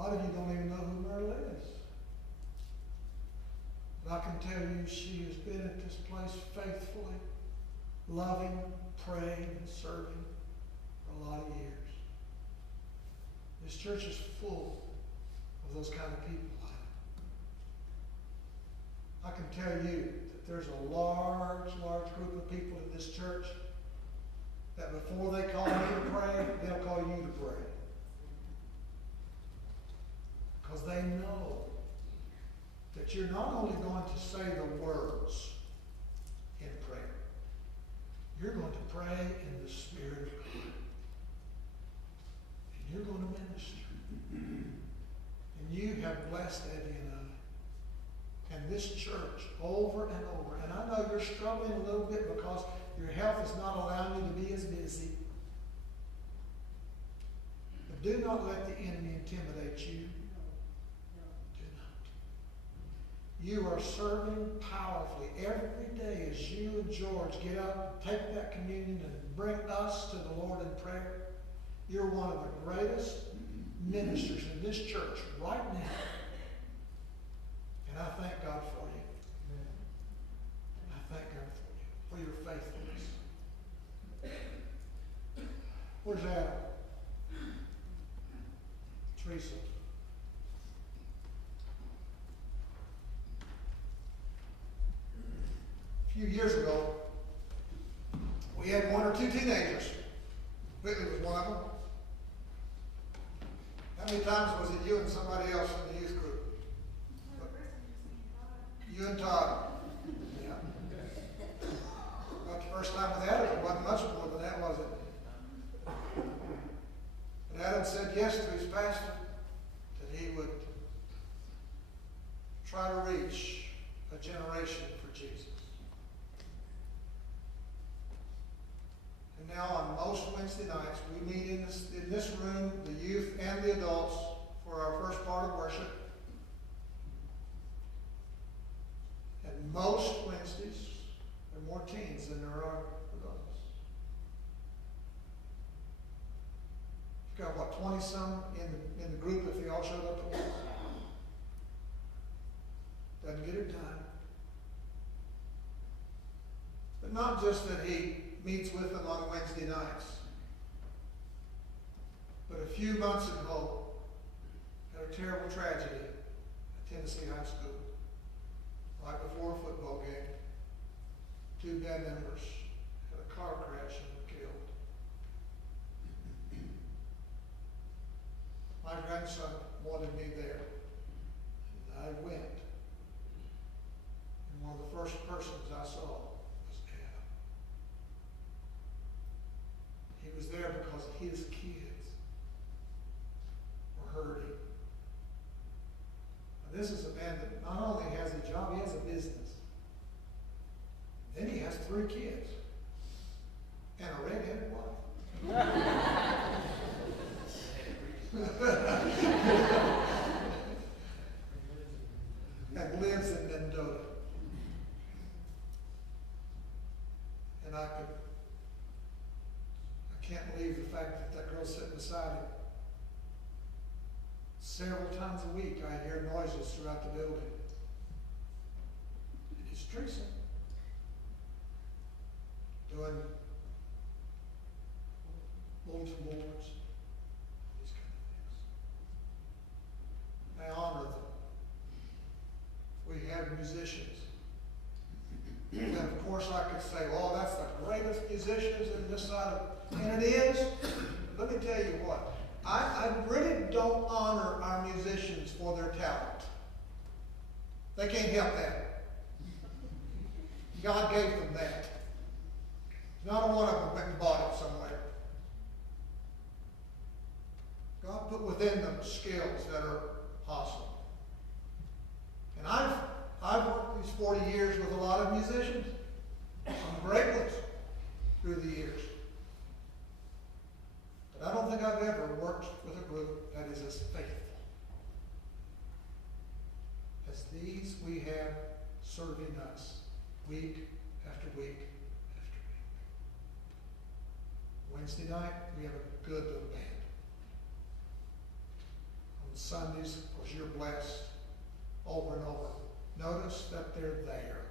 A lot of you don't even know who Merle is. But I can tell you she has been at this place faithfully, loving, praying, and serving for a lot of years. This church is full of those kind of people. I can tell you that there's a large group of people in this church that before they call me to pray, they'll call you to pray. Because they know that you're not only going to say the words in prayer, you're going to pray in the Spirit of God. And you're going to minister. And you have blessed Eddie and I. And this church over and over. And I know you're struggling a little bit because your health is not allowing you to be as busy. But do not let the enemy intimidate you. Do not. You are serving powerfully every day as you and George get up, take that communion, and bring us to the Lord in prayer. You're one of the greatest ministers in this church right now. And I thank God for you. I thank God for you, for your faithfulness. Where's Adam? Teresa. A few years ago, we had one or two teenagers. Whitley was one of them. How many times was it you and somebody else in the youth group? You and Todd. Yeah. About the first time with Adam, it wasn't much more than that, was it? But Adam said yes to his pastor that he would try to reach a generation for Jesus. And now on most Wednesday nights, we meet in this room, the youth and the adults, for our first part of worship. And most Wednesdays, there are more teens than there are adults. You've got, what, 20-some in the group if they all showed up at once? Doesn't get it done. But not just that he meets with them on Wednesday nights, but a few months ago, had a terrible tragedy at Tennessee High School. Right before a football game, two band members had a car crash and were killed. My grandson wanted me there, and I went. And one of the first persons I saw was Adam. He was there because his kids were hurting. This is a man that not only has a job, he has a business. Then he has 3 kids. And a red-headed wife. And lives in Mendota. And I can't believe the fact that that girl's sitting beside him. Several times a week I hear noises throughout the building. And it's Teresa doing bulletin boards, these kind of things. I honor them. We have musicians. And of course I could say, oh, that's the greatest musicians in this side of, and it is. Let me tell you what. I really don't honor our musicians for their talent. They can't help that. God gave them that. Not one of them went and bought it somewhere. God put within them skills that are awesome. And I've worked these 40 years with a lot of musicians. Some great ones through the years. But I don't think I've ever worked with a group that is as faithful as these we have serving us week after week after week. Wednesday night, we have a good little band. On Sundays, of course, you're blessed over and over. Notice that they're there.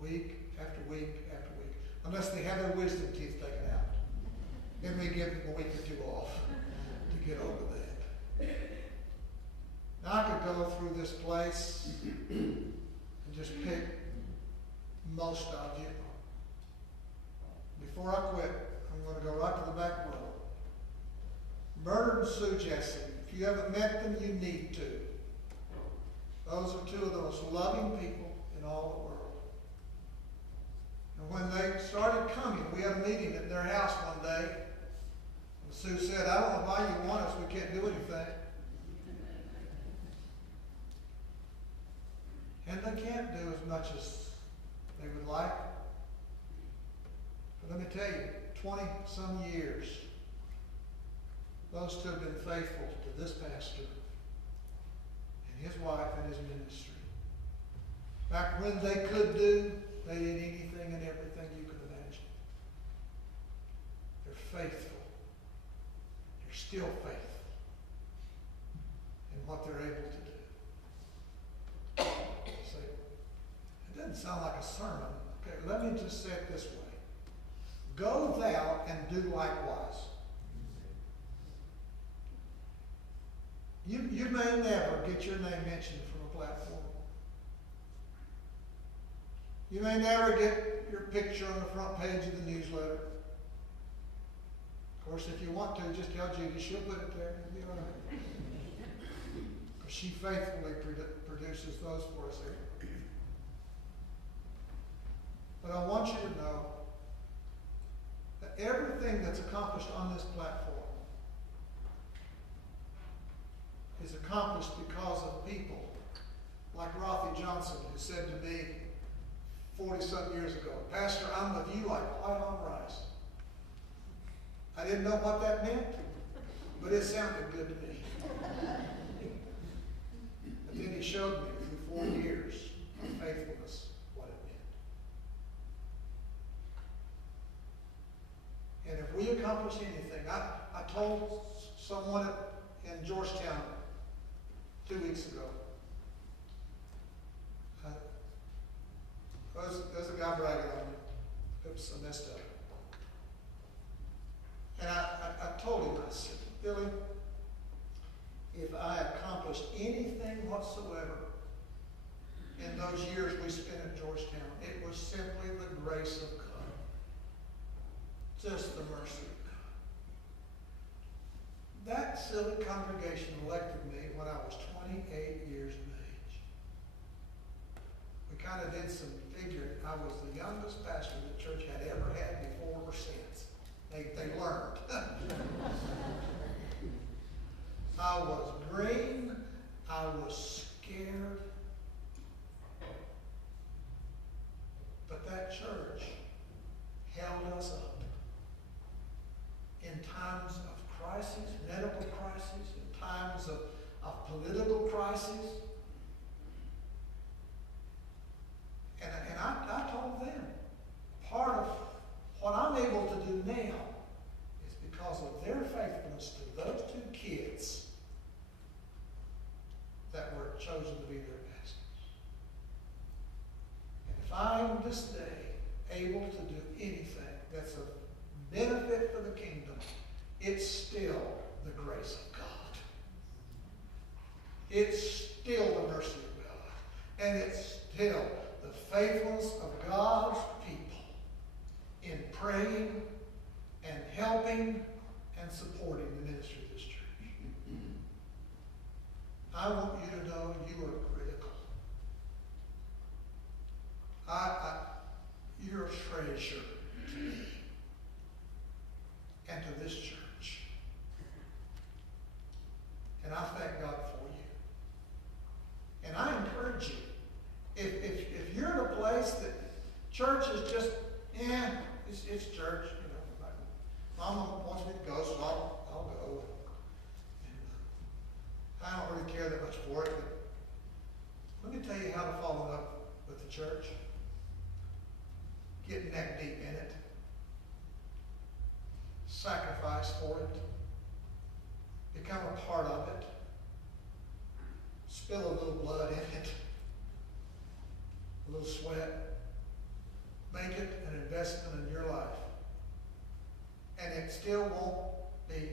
Week after week after week. Unless they have their wisdom teeth taken out. Then we give them a week or two off to get over that. Now I could go through this place and just pick most of you. Before I quit, I'm going to go right to the back row. Bernard and Sue Jesse. If you haven't met them, you need to. Those are two of the most loving people in all the world. And when they started coming, we had a meeting at their house one day. And Sue said, I don't know why you want us. We can't do anything. And they can't do as much as they would like. But let me tell you, 20-some years, those two have been faithful to this pastor and his wife and his ministry. Back when they could do, they did anything and everything you could imagine. They're faithful. They're still faithful in what they're able to do. See, it doesn't sound like a sermon. Okay, let me just say it this way. Go thou and do likewise. You may never get your name mentioned from a platform. You may never get your picture on the front page of the newsletter. Of course, if you want to, just tell Judy, she'll put it there. It'll be all right. Because she faithfully produces those for us here. But I want you to know that everything that's accomplished on this platform is accomplished because of people like Rothy Johnson, who said to me 40-some years ago, Pastor, I'm with you like white on rice. I didn't know what that meant, but it sounded good to me. And then he showed me through 4 years of faithfulness what it meant. And if we accomplish anything, I told someone in Georgetown 2 weeks ago, there's a guy bragging on me. Oops, I messed up. And I told him, I said, Billy, if I accomplished anything whatsoever in those years we spent at Georgetown, it was simply the grace of God. Just the mercy of God. That silly congregation elected me when I was 28 years of age. We kind of did some figuring. I was the youngest pastor the church had ever had before or since. They learned. I was green. I was scared. But that church held us up in times of crisis, medical crisis, in times of political crisis. And I told them, part of what I'm able to do now is because of their faithfulness to those two kids that were chosen to be their pastors. And if I am this day able to do anything that's of benefit for the kingdom, it's still the grace of God. It's still the mercy of God. And it's still the faithfulness of God's people in praying and helping and supporting the ministry of this church. I want you to know you are critical. You're a treasure to me and to this church. And I thank God for you. And I encourage you, if you're in a place that church is just, it's church, you know, Mama wants me to go, so I'll go. And I don't really care that much for it, but let me tell you how to fall in love with the church. Get neck deep in it. Sacrifice for it. Become a part of it. spill a little blood in it, a little sweat, make it an investment in your life. And it still won't be